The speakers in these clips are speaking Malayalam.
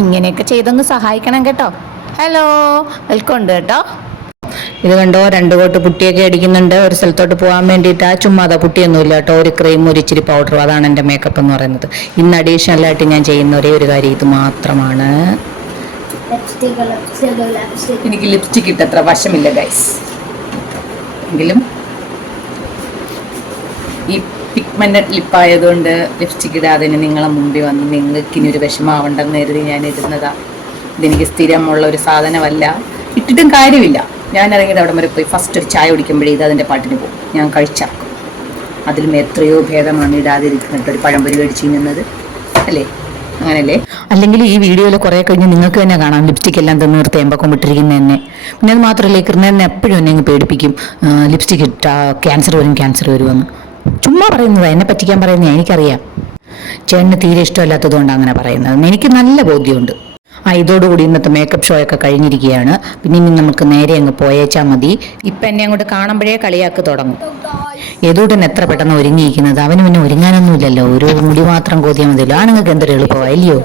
ഇങ്ങനെയൊക്കെ ചെയ്തൊന്ന് സഹായിക്കണം കേട്ടോ. ഹലോ, വെൽക്കം ഉണ്ട് കേട്ടോ. ഇത് കണ്ടോ, 2 കോട്ട് പുട്ടിയൊക്കെ അടിക്കുന്നുണ്ട്. ഒരു സ്ഥലത്തോട്ട് പോകാൻ വേണ്ടിയിട്ട്. ചുമ്മാതാ, പുട്ടിയൊന്നുമില്ല കേട്ടോ. ഒരു ക്രീം, ഒരു ഇച്ചിരി പൗഡറും, അതാണ് എൻ്റെ മേക്കപ്പ് എന്ന് പറയുന്നത്. ഇന്ന് അഡീഷണലായിട്ട് ഞാൻ ചെയ്യുന്ന ഒരേ ഒരു കാര്യം ഇത് മാത്രമാണ്. എനിക്ക് ലിപ്സ്റ്റിക് ഇട്ടത്ര വശമില്ല ഗൈസ്. എങ്കിലും ഈ പിഗ്മെന്റഡ് ലിപ്പായതുകൊണ്ട് ലിപ്സ്റ്റിക് ഇടാതെ നിങ്ങളെ മുമ്പിൽ വന്ന് നിങ്ങൾക്ക് ഇനി ഒരു വിഷമാവണ്ടെന്ന് കരുതി ഞാൻ ഇരുന്നതാ. ഇതെനിക്ക് സ്ഥിരമുള്ള ഒരു സാധനമല്ല, ഇട്ടിട്ടും കാര്യമില്ല. ഞാൻ ഇറങ്ങിയത് അവിടെ വരെ പോയി ഫസ്റ്റ് ഒരു ചായ കുടിക്കുമ്പോഴേ ഇത് അതിൻ്റെ പാട്ടിന് പോകും. ഞാൻ കഴിച്ചാക്കും. അതിലും എത്രയോ ഭേദമാണ് ഇടാതിരിക്കുന്നിട്ട് ഒരു പഴംപൊരി മേടിച്ച് തിന്നുന്നത് അല്ലേ? അങ്ങനല്ലേ? അല്ലെങ്കിൽ ഈ വീഡിയോയിൽ കുറേ കഴിഞ്ഞ് നിങ്ങൾക്ക് തന്നെ കാണാം ലിപ്സ്റ്റിക് എല്ലാം തന്നീർ തേമ്പൊക്കെ ഇട്ടിരിക്കുന്ന തന്നെ. പിന്നെ അത് മാത്രമല്ല, കിരണനെ എപ്പോഴും എന്നെ പേടിപ്പിക്കും, ലിപ്സ്റ്റിക് ഇട്ടാൽ ക്യാൻസർ വരുമെന്ന്. ചുമ്മാ പറയുന്നതാണ്, എന്നെ പറ്റിക്കാൻ പറയുന്നത് എനിക്കറിയാം. ചേട്ടന് തീരെ ഇഷ്ടമല്ലാത്തതുകൊണ്ടാണ് അങ്ങനെ പറയുന്നത്. എനിക്ക് നല്ല ബോധ്യമുണ്ട്. ഇതോടുകൂടി ഇന്നത്തെ മേക്കപ്പ് ഷോ ഒക്കെ കഴിഞ്ഞിരിക്കുകയാണ്. പിന്നെ ഇനി നമുക്ക് നേരെ അങ്ങ് പോയേച്ചാൽ മതി. ഇപ്പം എന്നെ അങ്ങോട്ട് കാണുമ്പോഴേ കളിയാക്കി തുടങ്ങും. ഏതോടൻ എത്ര പെട്ടെന്ന് ഒരുങ്ങിയിരിക്കുന്നത്. അവന് പിന്നെ ഒരുങ്ങാനൊന്നുമില്ലല്ലോ, ഒരു മുടി മാത്രം കോതിയാൽ മതിയല്ലോ. ആണുങ്ങൾക്ക് എന്തൊരു എളുപ്പമാണ് ഇല്ലയോ?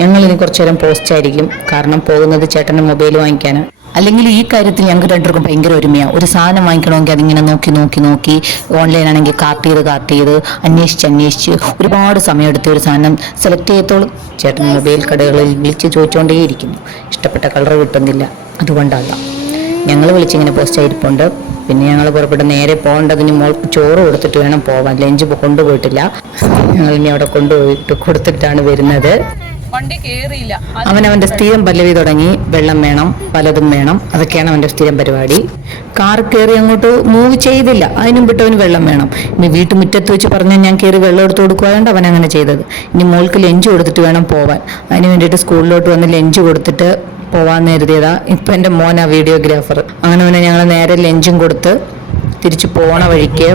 ഞങ്ങളിനി കുറച്ചു നേരം പോസ്റ്റ് ആയിരിക്കും, കാരണം പോകുന്നത് ചേട്ടൻ്റെ മൊബൈൽ വാങ്ങിക്കാനാണ്. അല്ലെങ്കിൽ ഈ കാര്യത്തിൽ ഞങ്ങൾക്ക് രണ്ടുപേർക്കും ഭയങ്കര ഒരുമയാണ്. ഒരു സാധനം വാങ്ങിക്കണമെങ്കിൽ അതിങ്ങനെ നോക്കി ഓൺലൈനാണെങ്കിൽ കാർട്ട് ചെയ്ത് അന്വേഷിച്ച് ഒരുപാട് സമയമെടുത്ത് ഒരു സാധനം സെലക്ട് ചെയ്യത്തോളും. ചേട്ടൻ മൊബൈൽ കടകളിൽ വിളിച്ച് ചോദിച്ചുകൊണ്ടേയിരിക്കുന്നു. ഇഷ്ടപ്പെട്ട കളർ കിട്ടുന്നില്ല, അതുകൊണ്ടല്ല. ഞങ്ങൾ വിളിച്ചിങ്ങനെ പോസ്റ്റ് ആയിരിപ്പുണ്ട്. പിന്നെ ഞങ്ങൾ പുറപ്പെട്ട് നേരെ പോകേണ്ടതിന് മോൾക്ക് ചോറ് കൊടുത്തിട്ട് വേണം പോവാൻ. ലഞ്ച് കൊണ്ടുപോയിട്ടില്ല. ഞങ്ങളിനി അവിടെ കൊടുത്തിട്ടാണ് വരുന്നത്. വണ്ടി കേറിയില്ല. അവൻ്റെ സ്ഥിരം പല്ലവി തുടങ്ങി. വെള്ളം വേണം, പലതും വേണം, അതൊക്കെയാണ് അവൻ്റെ സ്ഥിരം പരിപാടി. കാർ കയറി അങ്ങോട്ട് മൂവ് ചെയ്തില്ല, അതിനും വിട്ടവന് വെള്ളം വേണം. ഇനി വീട്ടുമുറ്റത്ത് വെച്ച് പറഞ്ഞാൽ ഞാൻ കയറി വെള്ളം എടുത്ത് കൊടുക്കുകയാണ്ട് അവൻ അങ്ങനെ ചെയ്തത്. ഇനി മോൾക്ക് ലഞ്ച് കൊടുത്തിട്ട് വേണം പോവാൻ. അതിന് വേണ്ടിയിട്ട് സ്കൂളിലോട്ട് വന്ന് ലഞ്ച് കൊടുത്തിട്ട് പോവാൻ കരുതിയതാ. ഇപ്പം എൻ്റെ മോനാ വീഡിയോഗ്രാഫർ. അങ്ങനെ പിന്നെ ഞങ്ങൾ നേരെ ലഞ്ചും കൊടുത്ത് തിരിച്ചു പോണ വഴിക്ക്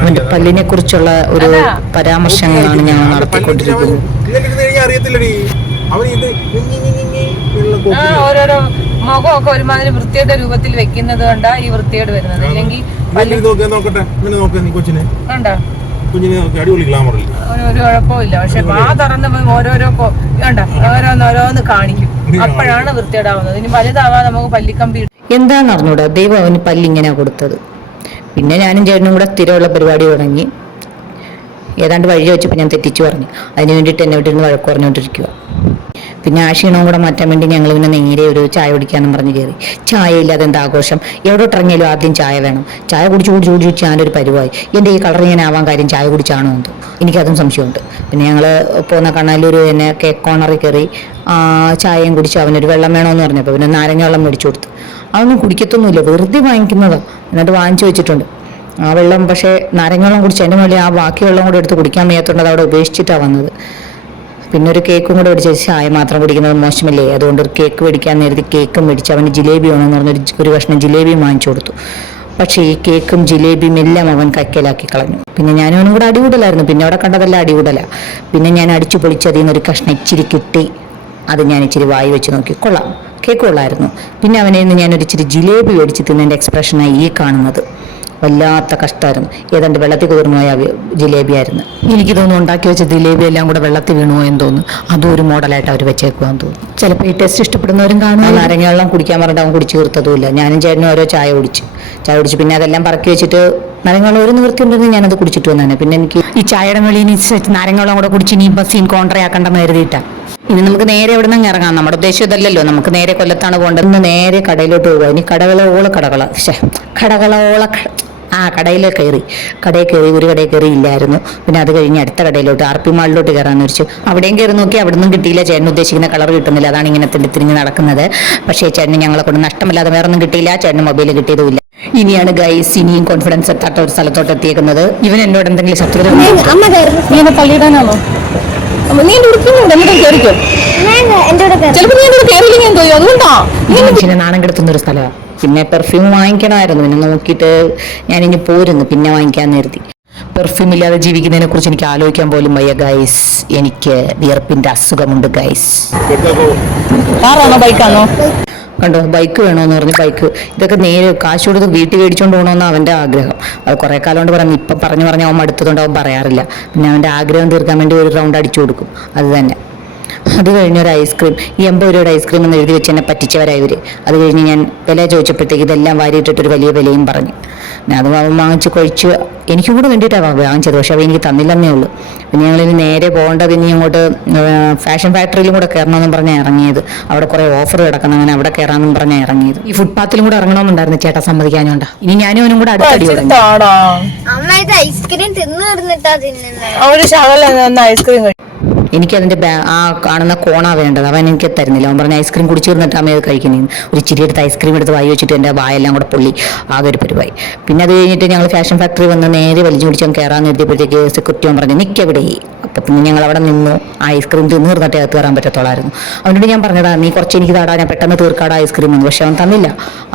അവൻ്റെ പല്ലിനെ കുറിച്ചുള്ള ഒരു പരാമർശങ്ങളാണ് ഞങ്ങൾ നടത്തിക്കൊണ്ടിരിക്കുന്നത്. ഓരോരോ മുഖമൊക്കെ ഒരുമാതിരി വൃത്തിയുടെ രൂപത്തിൽ വെക്കുന്നത് കൊണ്ടാ ഈ വൃത്തിയോട് വരുന്നത്. അല്ലെങ്കിൽ ഒരു കുഴപ്പമില്ല. പക്ഷെ വാ തുറന്ന് ഓരോന്ന് കാണിക്കും, അപ്പോഴാണ് വൃത്തിയോടാവുന്നത്. ഇനി വലുതാവാതെ നമുക്ക് പല്ലിക്കമ്പി എന്താന്ന് അറിഞ്ഞൂടാ. ദൈവം അവന് പല്ലിങ്ങനെ കൊടുത്തത്. പിന്നെ ഞാനും ചേട്ടനും കൂടെ സ്ഥിരമുള്ള പരിപാടി തുടങ്ങി. ഏതാണ്ട് വഴി വെച്ചപ്പോൾ ഞാൻ തെറ്റിച്ചു പറഞ്ഞു. അതിന് വേണ്ടിയിട്ട് എന്നെ വീട്ടിൽ നിന്ന് വഴക്ക് പറഞ്ഞുകൊണ്ടിരിക്കുക. പിന്നെ ആ ക്ഷീണവും കൂടെ മാറ്റാൻ വേണ്ടി ഞങ്ങൾ പിന്നെ നേരെ ഒരു ചായ കുടിക്കാമെന്നും പറഞ്ഞ് കയറി. ചായ ഇല്ലാതെ എന്താ ആഘോഷം? എവിടോട്ട് ഇറങ്ങിയാലും ആദ്യം ചായ വേണം. ചായ കുടിച്ച് ഞാനൊരു പരിവായി. എൻ്റെ ഈ കളർ ഇങ്ങനെ ആവാൻ കാര്യം ചായ കുടിച്ചാണോ എന്തോ, എനിക്കതും സംശയമുണ്ട്. പിന്നെ ഞങ്ങൾ പോകുന്ന കണ്ണാലൂർ തന്നെ കേക്ക് കോർണറിൽ കയറി ചായയും കുടിച്ച് അവനൊരു വെള്ളം വേണമെന്ന് പറഞ്ഞപ്പോൾ പിന്നെ നാരങ്ങ വെള്ളം മേടിച്ചു കൊടുത്തു. അതൊന്നും കുടിക്കത്തൊന്നുമില്ല, വെറുതെ വാങ്ങിക്കുന്നതാണ്. എന്നിട്ട് വാങ്ങിച്ചു വെച്ചിട്ടുണ്ട് ആ വെള്ളം. പക്ഷേ നാരങ്ങ വെള്ളം കുടിച്ച് എൻ്റെ മുകളിൽ ആ ബാക്കി വെള്ളം കൂടെ എടുത്ത് കുടിക്കാൻ വയ്യാത്തതുകൊണ്ട് അത് അവിടെ ഉപേക്ഷിച്ചിട്ടാണ് വന്നത്. പിന്നെ ഒരു കേക്കും കൂടെ മേടിച്ച് ചായ മാത്രം കുടിക്കുന്നത് മോശമല്ലേ? അതുകൊണ്ട് ഒരു കേക്ക് മേടിക്കാൻ നേരത്തെ കേക്കും മേടിച്ച് അവന് ജിലേബി വേണമെന്ന് പറഞ്ഞൊരു ഒരു കഷ്ണം ജിലേബിയും വാങ്ങിച്ചു കൊടുത്തു. പക്ഷേ ഈ കേക്കും ജിലേബിയും എല്ലാം അവൻ കൈക്കലാക്കി കളഞ്ഞു. പിന്നെ ഞാനും അവനും കൂടെ അടികൂടലായിരുന്നു. പിന്നെ അവിടെ കണ്ടതെല്ലാം അടികൂടല. പിന്നെ ഞാൻ അടിച്ചു പൊളിച്ചതിൽ നിന്നൊരു കഷ്ണം ഇച്ചിരി കിട്ടി. അത് ഞാൻ ഇച്ചിരി വായി വെച്ച് നോക്കി, കൊള്ളാം, കേക്ക് കൊള്ളായിരുന്നു. പിന്നെ അവനെ നിന്ന് ഞാനൊരു ഇച്ചിരി ജിലേബി മേടിച്ച് തിന്നതിൻ്റെ എക്സ്പ്രഷനായി ഈ കാണുന്നത്. വല്ലാത്ത കഷ്ടമായിരുന്നു. ഏതാണ്ട് വെള്ളത്തിൽ കുതിർന്നു പോയ ജിലേബിയായിരുന്നു. എനിക്ക് തോന്നുന്നു ഉണ്ടാക്കി വെച്ച ജിലേബി എല്ലാം കൂടെ വെള്ളത്തിൽ വീണു പോയെന്ന് തോന്നുന്നു. അതും ഒരു മോഡലായിട്ട് അവർ വെച്ചേക്കുവാന്ന് തോന്നുന്നു. ചിലപ്പോൾ ഈ ടെസ്റ്റ് ഇഷ്ടപ്പെടുന്നവരും കാണും. നാരങ്ങ വെള്ളം കുടിക്കാൻ പറഞ്ഞിട്ട് അവൻ കുടിച്ച് തീർത്തതുമില്ല. ഞാനും ചേട്ടനും ഓരോ ചായ കുടിച്ച് പിന്നെ അതെല്ലാം പറക്കി വെച്ചിട്ട് നാരങ്ങ വെള്ളം ഒരു നിവൃത്തി ഉണ്ടെങ്കിൽ ഞാനത് കുടിച്ചിട്ട് വന്നേനെ. പിന്നെ എനിക്ക് ഈ ചായയുടെ വെളിയിൽ നാരങ്ങ വെള്ളം കൂടെ കുടിച്ച് ഇനി ഇപ്പം സീൻ കോൺട്രയാക്കണ്ടെന്ന് കരുതിയിട്ടാണ്. ഇനി നമുക്ക് നേരെ എവിടെ നിന്ന് ഇറങ്ങാം. നമ്മുടെ ഉദ്ദേശം ഇതല്ലല്ലോ. നമുക്ക് നേരെ കൊല്ലത്താണ് പോകേണ്ടത്. ഇന്ന് നേരെ കടയിലോട്ട് പോകുക. ഇനി കടകളോളം കടയിൽ കയറി ഒരു കടയിൽ കയറി ഇല്ലായിരുന്നു. പിന്നെ അത് കഴിഞ്ഞ് അടുത്ത കടയിലോട്ട് RP മാളിലോട്ട് കയറാന്ന് വെച്ചു. അവിടെയും കയറി നോക്കി, അവിടെ നിന്നും കിട്ടിയില്ല. ചേട്ടൻ ഉദ്ദേശിക്കുന്ന കളർ കിട്ടുന്നില്ല. അതാണ് ഇങ്ങനെ തിരിഞ്ഞ് നടക്കുന്നത്. പക്ഷേ ചേട്ടന് ഞങ്ങളെ കൊണ്ട് നഷ്ടമില്ലാതെ വേറെ ഒന്നും കിട്ടിയില്ല. ചേട്ടന് മൊബൈൽ കിട്ടിയതുമില്ല. ഇനിയാണ് ഗൈസ്, ഇനിയും കോൺഫിഡൻസ് എത്താത്ത ഒരു സ്ഥലത്തോട്ട് എത്തിയേക്കുന്നത്. ഇവൻ എന്നോട് എന്തെങ്കിലും ശത്രുത തള്ളിയിടാനാണോ? മനുഷ്യനെ നാണം കെടുത്തുന്ന ഒരു സ്ഥലമാണ്. പിന്നെ പെർഫ്യൂം വാങ്ങിക്കണമായിരുന്നു. പിന്നെ നോക്കിയിട്ട് ഞാനിനി പോരുന്നു. പിന്നെ വാങ്ങിക്കാന്ന് കരുതി. പെർഫ്യൂം ഇല്ലാതെ ജീവിക്കുന്നതിനെ കുറിച്ച് എനിക്ക് ആലോചിക്കാൻ പോലും വയ്യ ഗൈസ്. എനിക്ക് വിയർപ്പിന്റെ അസുഖമുണ്ട് ഗൈസ്. കാറാണോ ബൈക്കാണോ? കണ്ടോ, ബൈക്ക് വേണമെന്ന് പറഞ്ഞ് ബൈക്ക്. ഇതൊക്കെ നേരെ കാശ് കൊടുത്ത് വീട്ടിൽ മേടിച്ചുകൊണ്ട് പോകണമെന്ന് അവൻ്റെ ആഗ്രഹം. അത് കുറേ കാലം കൊണ്ട് പറഞ്ഞു. ഇപ്പം പറഞ്ഞ് അവൻ അടുത്തതുകൊണ്ട് അവൻ പറയാറില്ല. പിന്നെ അവൻ്റെ ആഗ്രഹം തീർക്കാൻ വേണ്ടി ഒരു റൗണ്ട് അടിച്ചു കൊടുക്കും. അത് തന്നെ. അത് കഴിഞ്ഞ ഒരു ഐസ്ക്രീം, ഈ 80 രൂപയുടെ ഐസ്ക്രീം എന്ന് എഴുതി വെച്ച് എന്നെ പറ്റിച്ചവരായി ഇവർ. അത് കഴിഞ്ഞ് ഞാൻ വില ചോദിച്ചപ്പോഴത്തേക്ക് ഇതെല്ലാം വാരിയിട്ടിട്ടൊരു വലിയ വിലയും പറഞ്ഞു. ഞാൻ അത് വാങ്ങിച്ച് കഴിച്ച് എനിക്ക് കൂടെ വേണ്ടിയിട്ടാണ് വാങ്ങിച്ചത്, പക്ഷെ അവ എനിക്ക് തന്നില്ലെന്നേ ഉള്ളൂ. പിന്നെ ഞങ്ങളിനി നേരെ പോകേണ്ടത് ഇനി അങ്ങോട്ട് ഫാഷൻ ഫാക്ടറിയിലും കൂടെ കയറണമെന്നും പറഞ്ഞാൽ ഇറങ്ങിയത്. അവിടെ കുറേ ഓഫർ കിടക്കണം, അങ്ങനെ അവിടെ കയറാമെന്നും പറഞ്ഞാൽ ഇറങ്ങിയത്. ഈ ഫുട്പാത്തിലും കൂടെ ഇറങ്ങണമെന്നുണ്ടായിരുന്നു, ചേട്ടാ സമ്മതിക്കാഞ്ഞോണ്ടാ. ഇനി ഞാനും അവനും കൂടെ അടുത്തടി തുടങ്ങി. ഐസ്ക്രീം തിന്നു തീർന്നിട്ടാ തിന്നുന്നത്. ഒരു ശകലം ഐസ്ക്രീം കഴിക്കും. എനിക്കതിൻ്റെ ആ കാണുന്ന കോണാ വേണ്ടത്, അവൻ എനിക്ക് തരുന്നില്ല. അവൻ പറഞ്ഞ ഐസ്ക്രീം കുടിച്ചു തീർന്നിട്ട് അമ്മ അത് കഴിക്കുന്നതെന്ന്. ഒരു ചിരി എടുത്ത് ഐസ്ക്രീം എടുത്ത് വായി വെച്ചിട്ട് എൻ്റെ വായെല്ലാം കൂടെ പൊള്ളി ആകെ ഒരു പരിപാടി. പിന്നെ അത് കഴിഞ്ഞിട്ട് ഞങ്ങൾ ഫാഷൻ ഫാക്ടറി വന്ന് നേരെ വലിച്ചു പിടിച്ചാൽ കയറാൻ നിർത്തിയപ്പോഴത്തേക്ക് സെക്യൂരിറ്റി അവൻ പറഞ്ഞു നിൽക്കെവിടെ. അപ്പോൾ പിന്നെ ഞങ്ങൾ അവിടെ നിന്നു. ആ ഐസ്ക്രീം തിന്ന് തീർന്നിട്ടേ അത് കയറാൻ പറ്റത്തുള്ളായിരുന്നു. അവനോട് ഞാൻ പറഞ്ഞതാ നീ കുറച്ച് എനിക്ക് താടാ, ഞാൻ പെട്ടെന്ന് തീർക്കാടാ ഐസ്ക്രീം എന്ന്. പക്ഷെ അവൻ തന്നില്ല.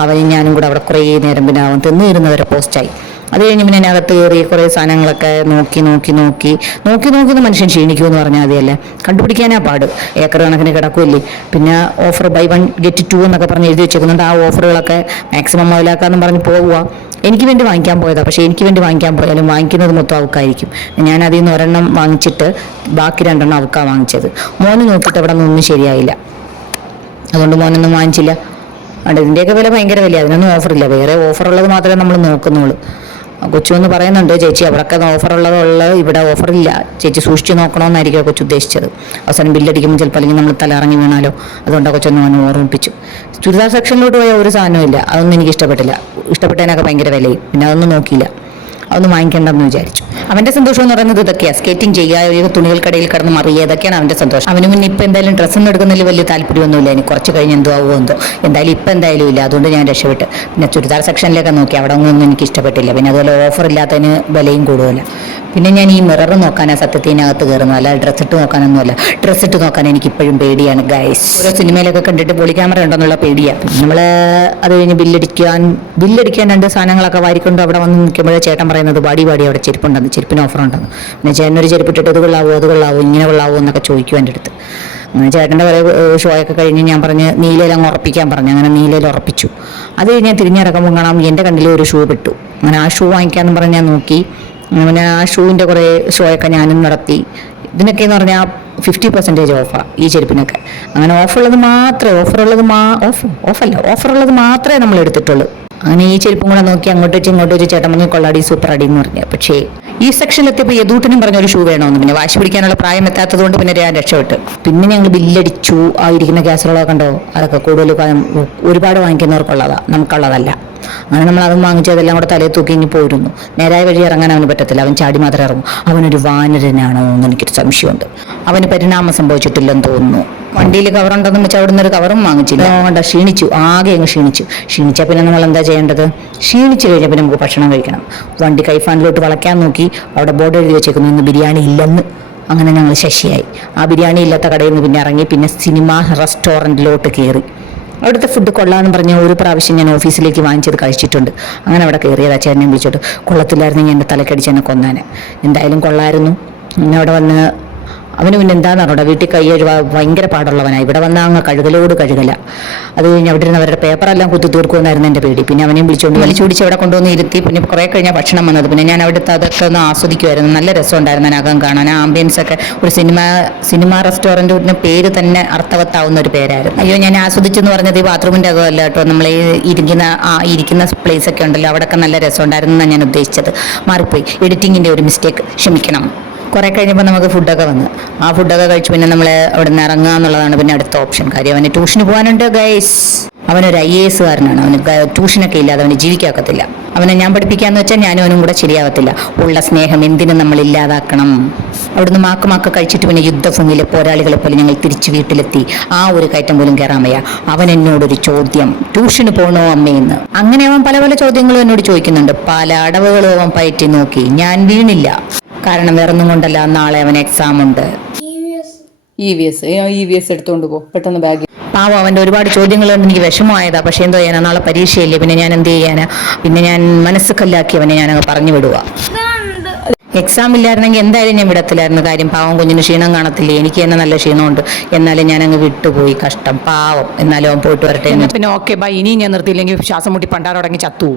അവനും ഞാനും കൂടെ അവിടെ കുറേ നേരം പിന്നെ അവൻ തിന്നു ഇരുന്നവരെ പോസ്റ്റായി. അത് കഴിഞ്ഞ് പിന്നെ അതിനകത്ത് കയറി കുറേ സാധനങ്ങളൊക്കെ നോക്കി മനുഷ്യൻ ക്ഷീണിക്കുമെന്ന് പറഞ്ഞാൽ മതിയല്ലേ, കണ്ടുപിടിക്കാനാ പാട്. ഏക്കർ കണക്കിന് കിടക്കുമല്ലേ. പിന്നെ ഓഫർ ബൈ 1 get 2 എന്നൊക്കെ പറഞ്ഞ് എഴുതി വെച്ചേക്കുന്നുണ്ട്. ആ ഓഫറുകളൊക്കെ മാക്സിമം മുതലാക്കാമെന്ന് പറഞ്ഞ് പോവുക. എനിക്ക് വേണ്ടി വാങ്ങിക്കാൻ പോയതാണ്, പക്ഷേ എനിക്ക് വേണ്ടി വാങ്ങിക്കാൻ പോയാലും വാങ്ങിക്കുന്നത് മൊത്തം അവക്കായിരിക്കും. ഞാൻ അതിൽ നിന്ന് ഒരെണ്ണം വാങ്ങിച്ചിട്ട് ബാക്കി 2 അവക്കാണ് വാങ്ങിച്ചത്. മോന് നോക്കിയിട്ട് അവിടെ നിന്നൊന്നും ശരിയായില്ല, അതുകൊണ്ട് മോനൊന്നും വാങ്ങിച്ചില്ല. അതുകൊണ്ട് ഇതിൻ്റെയൊക്കെ വില ഭയങ്കര വില, അതിനൊന്നും ഓഫറില്ല. വേറെ ഓഫറുള്ളത് മാത്രമേ നമ്മൾ നോക്കുന്നുള്ളൂ. കൊച്ചു എന്ന് പറയുന്നുണ്ട് ചേച്ചി അവിടെയൊക്കെ ഓഫറുള്ളതുള്ളത് ഇവിടെ ഓഫറില്ല, ചേച്ചി സൂക്ഷിച്ച് നോക്കണമെന്നായിരിക്കും കൊച്ചു ഉദ്ദേശിച്ചത്. അവസാനം ബില്ലടിക്കുമ്പോൾ ചിലപ്പോൾ അല്ലെങ്കിൽ നമ്മൾ തലയിറങ്ങി വീണാലോ, അതുകൊണ്ടാണ് കൊച്ചൊന്നും അവനെ ഓർമ്മിപ്പിച്ചു. ചുരിദാർ സെക്ഷനിലോട്ട് പോയ ഒരു സാധനമില്ല, അതൊന്നും എനിക്ക് ഇഷ്ടപ്പെട്ടില്ല. ഇഷ്ടപ്പെട്ടതിനൊക്കെ ഭയങ്കര വിലയും, പിന്നെ അതൊന്നും നോക്കിയില്ല, അതൊന്നും വാങ്ങിക്കേണ്ടെന്ന് വിചാരിച്ചു. അവൻ്റെ സന്തോഷം എന്ന് പറയുന്നത് ഇതൊക്കെയാണ്, സ്കേറ്റിംഗ് ചെയ്യുക, തുണികൾക്കിടയിൽ കിടന്ന് മറിയുക, ഇതൊക്കെയാണ് അവൻ്റെ സന്തോഷം. അവന് മുന്നേ ഇപ്പം എന്തായാലും ഡ്രസ്സൊന്നും എടുക്കുന്നതിൽ വലിയ താല്പര്യമൊന്നുമില്ല. എനിക്ക് കുറച്ച് കഴിഞ്ഞ് എന്തോ ആവുമോ എന്തോ, എന്തായാലും ഇപ്പം എന്തായാലും ഇല്ല, അതുകൊണ്ട് ഞാൻ രക്ഷപ്പെട്ട്. പിന്നെ ചുരിദാർ സെക്ഷനിലൊക്കെ നോക്കി, അവിടെ ഒന്നും എനിക്ക് ഇഷ്ടപ്പെട്ടില്ല. പിന്നെ അതുപോലെ ഓഫർ ഇല്ലാത്തതിന് വിലയും കൂടുതല. പിന്നെ ഞാൻ ഈ മിറർ നോക്കാനാണ് സത്യത്തിനകത്ത് കയറുന്നത്, അല്ല ഡ്രസ്സ് ഇട്ട് നോക്കാനൊന്നുമല്ല. ഡ്രസ്സ് ഇട്ട് നോക്കാൻ എനിക്ക് ഇപ്പോഴും പേടിയാണ് ഗൈസ്. ഓരോ സിനിമയിലൊക്കെ കണ്ടിട്ട് പൊളി ക്യാമറ ഉണ്ടെന്നുള്ള പേടിയാണ്. നമ്മൾ അത് കഴിഞ്ഞ് ബില്ലടിക്കാൻ 2 സാധനങ്ങളൊക്കെ വാരിക്കൊണ്ട് അവിടെ വന്ന് നിൽക്കുമ്പോഴേ ചേട്ടൻ പറയുന്നത് പാടി അവിടെ ചെരുപ്പുണ്ടെന്ന്, ചെരുപ്പിന് ഓഫർ ഉണ്ടെന്ന്. പിന്നെ ചേട്ടനൊരു ചെരുപ്പിട്ടിട്ട് ഇത് കൊള്ളാവോ ഇങ്ങനെ കൊള്ളാവോ എന്നൊക്കെ ചോദിക്കും എൻ്റെ അടുത്ത്. അങ്ങനെ ചേട്ടൻ്റെ കുറേ ഷോയൊക്കെ കഴിഞ്ഞ് ഞാൻ പറഞ്ഞ് നീലയിൽ അങ്ങ് ഉറപ്പിക്കാൻ പറഞ്ഞു. അങ്ങനെ നീലയിൽ ഉറപ്പിച്ചു. അത് കഴിഞ്ഞ് ഞാൻ തിരിഞ്ഞിറക്കുമ്പോൾ കാണാം എൻ്റെ കണ്ണിൽ ഒരു ഷൂ പെട്ടു. അങ്ങനെ ആ ഷൂ വാങ്ങിക്കാമെന്ന് പറഞ്ഞ് ഞാൻ നോക്കി. അങ്ങനെ ആ ഷൂവിൻ്റെ കുറേ ഷോയൊക്കെ ഞാനും നടത്തി. ഇതിനൊക്കെ എന്ന് പറഞ്ഞാൽ 50% ഓഫാണ് ഈ ചെരുപ്പിനൊക്കെ. അങ്ങനെ ഓഫറുള്ളത് മാത്രമേ നമ്മൾ എടുത്തിട്ടുള്ളൂ. അങ്ങനെ ഈ ചെരുപ്പും കൂടെ നോക്കി അങ്ങോട്ട് വെച്ച് ചേട്ടൻ പറഞ്ഞു കൊള്ളാടി സൂപ്പർ അടി എന്ന് പറഞ്ഞു. പക്ഷേ ഈ സെക്ഷനിലെത്തിയപ്പോൾ യദൂട്ടനും പറഞ്ഞൊരു ഷൂ വേണമെന്ന്. പിന്നെ വാശി പിടിക്കാനുള്ള പ്രായം എത്താത്തത് കൊണ്ട് പിന്നെ ഞാൻ രക്ഷപ്പെട്ടു. പിന്നെ ഞങ്ങൾ ബില്ലടിച്ചു. ആ ഇരിക്കുന്ന കാസറോളൊക്കെ കണ്ടോ, അതൊക്കെ കൂടുതൽ ഒരുപാട് വാങ്ങിക്കുന്നവർക്കുള്ളതാണ്, നമുക്കുള്ളതല്ല. അങ്ങനെ നമ്മൾ അതും വാങ്ങിച്ച് അതെല്ലാം കൂടെ തലയിൽ തൂക്കി ഇനി പോയിരുന്നു. നേരായ വഴി ഇറങ്ങാൻ അവന് പറ്റത്തില്ല, അവൻ ചാടി മാത്രമേ ഇറങ്ങും. അവനൊരു വാനരനാണോ എന്ന് എനിക്കൊരു സംശയമുണ്ട്. അവന് പരിണാമം സംഭവിച്ചിട്ടില്ലെന്ന് തോന്നുന്നു. വണ്ടിയിൽ കവറുണ്ടെന്ന് വെച്ചാൽ അവിടെ നിന്നൊരു കവറും വാങ്ങിച്ചില്ല. അതുകൊണ്ട് ആകെ അങ്ങ് ക്ഷീണിച്ചാൽ പിന്നെ നമ്മൾ എന്താ ചെയ്യേണ്ടത്? ക്ഷീണിച്ച് കഴിഞ്ഞാൽ പിന്നെ നമുക്ക് ഭക്ഷണം കഴിക്കണം. വണ്ടി കൈഫാനിലോട്ട് വളയ്ക്കാൻ നോക്കി, അവിടെ ബോർഡ് എഴുതി വെച്ചേക്കുന്നു ഇന്ന് ബിരിയാണി ഇല്ലെന്ന്. അങ്ങനെ ഞങ്ങൾ ശശിയായി. ആ ബിരിയാണി ഇല്ലാത്ത കടയിൽ നിന്ന് പിന്നെ ഇറങ്ങി പിന്നെ സിനിമ റെസ്റ്റോറൻറ്റിലോട്ട് കയറി. അവിടുത്തെ ഫുഡ് കൊള്ളാമെന്ന് പറഞ്ഞ ഒരു പ്രാവശ്യം ഞാൻ ഓഫീസിലേക്ക് വാങ്ങിച്ചത് കഴിച്ചിട്ടുണ്ട്. അങ്ങനെ അവിടെ കയറിയത് ചേട്ടനെ വിളിച്ചോട്ട്. കൊള്ളത്തില്ലായിരുന്നെങ്കിൽ എൻ്റെ തലക്കടിച്ച് എന്നെ കൊന്നാനെ. എന്തായാലും കൊള്ളായിരുന്നു. പിന്നെ അവിടെ വന്ന് അവന് പിന്നെ എന്താണെന്ന് അറിഞ്ഞൂടാ, വീട്ടിൽ കൈ ഭയങ്കര പാടുള്ളവനാണ്. ഇവിടെ വന്നാൽ അങ്ങ് കഴുകല. അത് കഴിഞ്ഞ് അവിടെ ഇരുന്ന് അവരുടെ പേപ്പറെല്ലാം കുത്തി തീർക്കുമെന്നായിരുന്നു എൻ്റെ പേടി. പിന്നെ അവനെയും വലിച്ചു പിടിച്ച് അവിടെ കൊണ്ടുവന്ന് ഇരുത്തി. പിന്നെ കുറേ കഴിഞ്ഞാൽ ഭക്ഷണം വന്നത്. പിന്നെ ഞാൻ അവിടുത്തെ അതൊക്കെ ഒന്ന് ആസ്വദിക്കുമായിരുന്നു. നല്ല രസമുണ്ടായിരുന്നു അതിനകം കാണാൻ. ആ ആംബിയൻസ് ഒക്കെ ഒരു സിനിമ റെസ്റ്റോറൻറ്റിൻ്റെ പേര് തന്നെ അർത്ഥവത്താവുന്ന ഒരു പേരായിരുന്നു. അയ്യോ ഞാൻ ആസ്വദിച്ചെന്ന് പറഞ്ഞത് ഈ ബാത്റൂമിൻ്റെ അകമല്ല കേട്ടോ, നമ്മൾ ഇരിക്കുന്ന പ്ലേസ് ഒക്കെ ഉണ്ടല്ലോ, അവിടെയൊക്കെ നല്ല രസമുണ്ടായിരുന്നു എന്നാണ് ഞാൻ ഉദ്ദേശിച്ചത്. മാറിപ്പോയി, എഡിറ്റിങ്ങിൻ്റെ ഒരു മിസ്റ്റേക്ക്, ക്ഷമിക്കണം. കുറേ കഴിഞ്ഞപ്പോൾ നമുക്ക് ഫുഡൊക്കെ വന്ന്. ആ ഫുഡൊക്കെ കഴിച്ച് പിന്നെ നമ്മൾ അവിടെ നിന്ന് ഇറങ്ങുക എന്നുള്ളതാണ് പിന്നെ അടുത്ത ഓപ്ഷൻ. കാര്യം അവന് ട്യൂഷന് പോകാനുണ്ട് ഗൈസ്. അവനൊരു IAS കാരനാണ്. അവന് ട്യൂഷനൊക്കെ ഇല്ലാതെ അവന് ജീവിക്കാക്കത്തില്ല. അവനെ ഞാൻ പഠിപ്പിക്കാന്ന് വെച്ചാൽ ഞാനും അവനും കൂടെ ശരിയാകത്തില്ല. ഉള്ള സ്നേഹം എന്തിനും നമ്മൾ ഇല്ലാതാക്കണം. അവിടുന്ന് മാക്ക് കഴിച്ചിട്ട് പിന്നെ യുദ്ധഭൂമിയിലെ പോരാളികളെ പോലെ ഞങ്ങൾ തിരിച്ച് വീട്ടിലെത്തി. ആ ഒരു കയറ്റം പോലും കയറാൻ വയ്യ. അവൻ എന്നോടൊരു ചോദ്യം, ട്യൂഷന് പോകണോ അമ്മയെന്ന്. അങ്ങനെ അവൻ പല ചോദ്യങ്ങളും എന്നോട് ചോദിക്കുന്നുണ്ട്. പല അടവുകളും അവൻ പയറ്റി നോക്കി. ഞാൻ വീണില്ല. കാരണം വേറൊന്നും കൊണ്ടല്ല, നാളെ അവന് എക്സാം ഉണ്ട്. EVS എടുത്തുകൊണ്ട് പോ പെട്ടെന്ന് ബാഗ്. പാവം അവൻ്റെ ഒരുപാട് ചോദ്യങ്ങൾ കൊണ്ട് എനിക്ക് വിഷമമായതാ. പക്ഷെ എന്തോ ചെയ്യാനാ, നാളെ പരീക്ഷയില്ലേ, പിന്നെ ഞാൻ എന്ത് ചെയ്യാനാ. പിന്നെ ഞാൻ മനസ്സ് കല്ലാക്കി അവനെ ഞാനങ്ങ് പറഞ്ഞു വിടുക. എക്സാം ഇല്ലായിരുന്നെങ്കിൽ എന്തായാലും ഞാൻ വിടത്തില്ലായിരുന്നു. കാര്യം പാവം കുഞ്ഞിന് ക്ഷീണം കാണത്തില്ലേ, എനിക്ക് തന്നെ നല്ല ക്ഷീണമുണ്ട്. എന്നാലും ഞാനങ്ങ് വിട്ടുപോയി. കഷ്ടം, പാവം. എന്നാലും അവൻ പോയിട്ട് വരട്ടെ. പിന്നെ ഓക്കെ ബൈ. ഇനി ഞാൻ നിർത്തിയില്ലെങ്കിൽ ശ്വാസം മുട്ടി പണ്ടാറടങ്ങി ചത്തു.